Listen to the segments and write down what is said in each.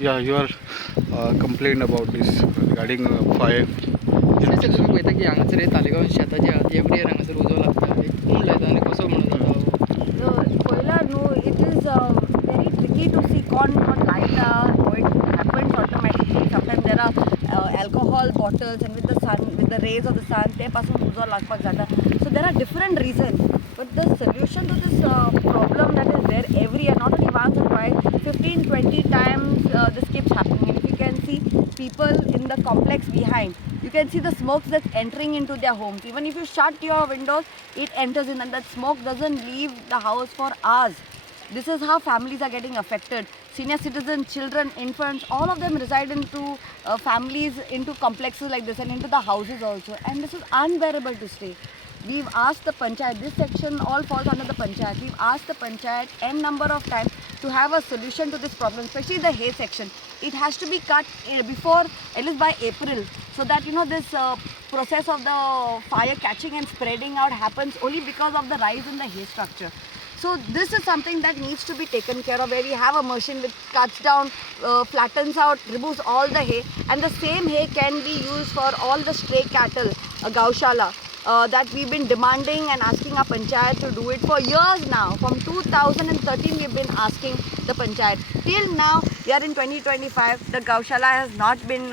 Yeah, your complaint about this regarding fire. Specially तुमी पळयता की हांगासर तालिगांव शेतां जी आहा ती एवरी इयर हांगासर उजो लागता एक कोण लायता आनी कसो म्हणून जाता Koilar, no, it is very tricky to see corn not light. It happens automatically. Sometimes there are alcohol bottles, and with the rays of the sun, ते पासून उजो लागपाक जाता. So there are different reasons. But the solution to this problem that is there every year, not only once or twice, 15, 20 times this keeps happening. And if you can see people in the complex behind, you can see the smoke that's entering into their homes. Even if you shut your windows, it enters in, and that smoke doesn't leave the house for hours. This is how families are getting affected. Senior citizens, children, infants, all of them reside into families, into complexes like this and into the houses also. And this is unbearable to stay. We've asked the panchayat, this section all falls under the panchayat. We've asked the panchayat n number of times to have a solution to this problem, especially the hay section. It has to be cut before, at least by April, so that this process of the fire catching and spreading out happens only because of the rise in the hay structure. So this is something that needs to be taken care of, where we have a machine which cuts down, flattens out, removes all the hay, and the same hay can be used for all the stray cattle, a gaushala. That we've been demanding and asking our panchayat to do it for years now. From 2013 we've been asking the panchayat. Till now, we are in 2025, the gaushala has not been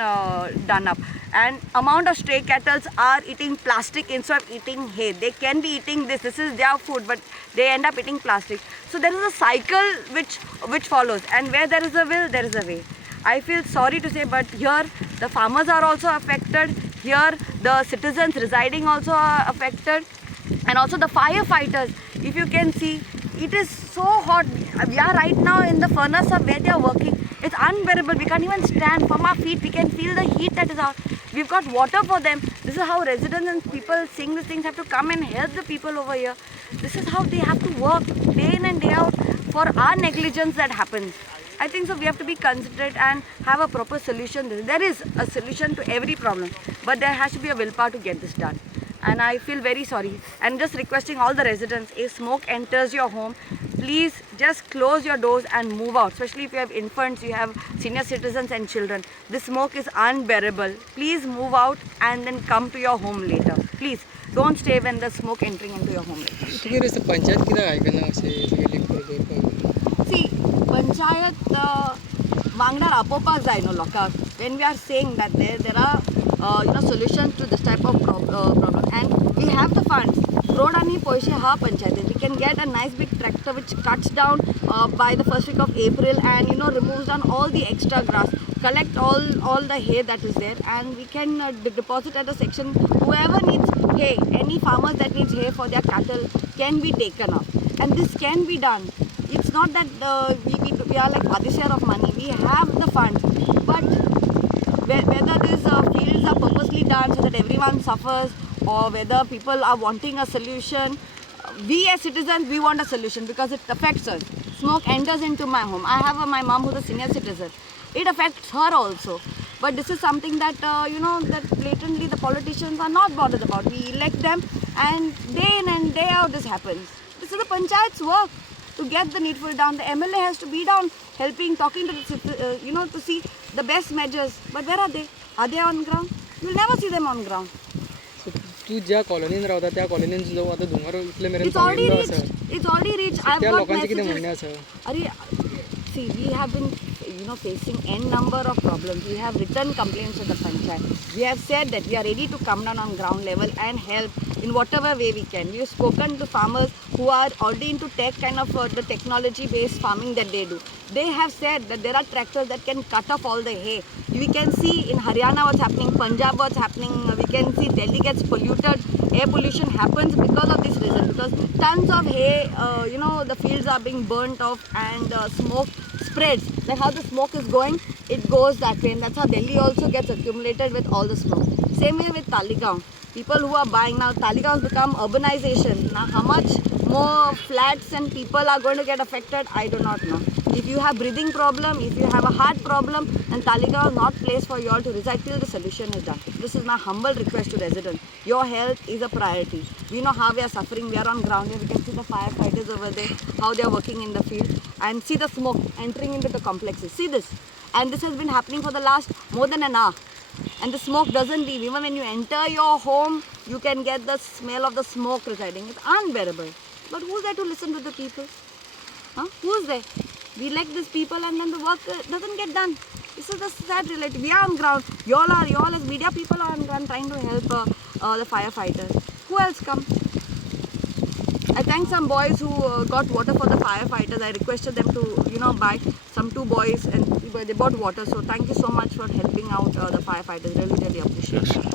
done up. And amount of stray cattle are eating plastic instead of eating hay. They can be eating this is their food, but they end up eating plastic. So there is a cycle which follows, and where there is a will, there is a way. I feel sorry to say, but here the farmers are also affected. Here the citizens residing also are affected, and also the firefighters. If you can see, it is so hot. We are right now in the furnace of where they are working. It's unbearable. We can't even stand. From our feet we can feel the heat that is out. We've got water for them. This is how residents and people seeing these things have to come and help the people over here. This is how they have to work day in and day out for our negligence that happens. I think so we have to be considerate and have a proper solution. There is a solution to every problem, but there has to be a willpower to get this done. And I feel very sorry. And just requesting all the residents, if smoke enters your home, please just close your doors and move out. Especially if you have infants, you have senior citizens and children. This smoke is unbearable. Please move out and then come to your home later. Please don't stay when the smoke entering into your home later. Panchayat कित्याक आयकना अशें सगळें करपाक See, panchayat वांगडा आपोवपाक जाय न्हू लोकांक. When we are saying that there are solutions to this type of problem, and we have the funds. Road आणि पैसे हा panchayat. We can get a nice big tractor which cuts down by the first week of April and removes down all the extra grass, collect all the hay that is there, and we can deposit at a section. Whoever needs hay, any farmers that needs hay for their cattle can be taken up, and this can be done. It's not that we are like Adishar of money. We have the funds, but whether these fields are purposely done so that everyone suffers, or whether people are wanting a solution, we as citizens, we want a solution because it affects us. Smoke enters into my home. I have my mom who's a senior citizen. It affects her also. But this is something that, that blatantly the politicians are not bothered about. We elect them, and day in and day out this happens. This is the panchayat's work to get the needful down. The MLA has to be down, helping, talking to the, to see the best measures. But where are they? Are they on ground? You'll never see them on ground. तू ज्या कॉलनीन रावता त्या कॉलनीन जो आता धुंवर इतले मेरेन It's already reached. It's already reached. I've त्या got लोकांचे कितें messages. म्हणणें आसा Arey, see, we have been, facing n number of problems. We have written complaints to the panchayat. We have said that we are ready to come down on ground level and help in whatever way we can. We have spoken to farmers who are already into tech kind of the technology-based farming that they do. They have said that there are tractors that can cut off all the hay. We can see in Haryana what's happening, Punjab what's happening. We can see Delhi gets polluted. Air pollution happens because of this reason. Because tons of hay, the fields are being burnt off, and smoke spreads. Like how the smoke is going, it goes that way, and that's how Delhi also gets accumulated with all the smoke. Same way with Taligaon. People who are buying now, Taligaon has become urbanization. Now how much more flats and people are going to get affected, I do not know. If you have breathing problem, if you have a heart problem, then Talegaon is not place for you all to reside till the solution is done. This is my humble request to residents. Your health is a priority. We know how we are suffering. We are on ground here. We can see the firefighters over there, how they are working in the field, and see the smoke entering into the complexes. See this. And this has been happening for the last more than an hour. And the smoke doesn't leave. Even when you enter your home, you can get the smell of the smoke residing. It's unbearable. But who's there to listen to the people? Huh? Who's there? We elect these people and then the work doesn't get done. This is the sad reality. We are on ground. You all as media people are on ground trying to help the firefighters. Who else come? I thank some boys who got water for the firefighters. I requested them to, buy some 2 boys and they bought water. So thank you so much for helping out the firefighters. Really, really appreciate it.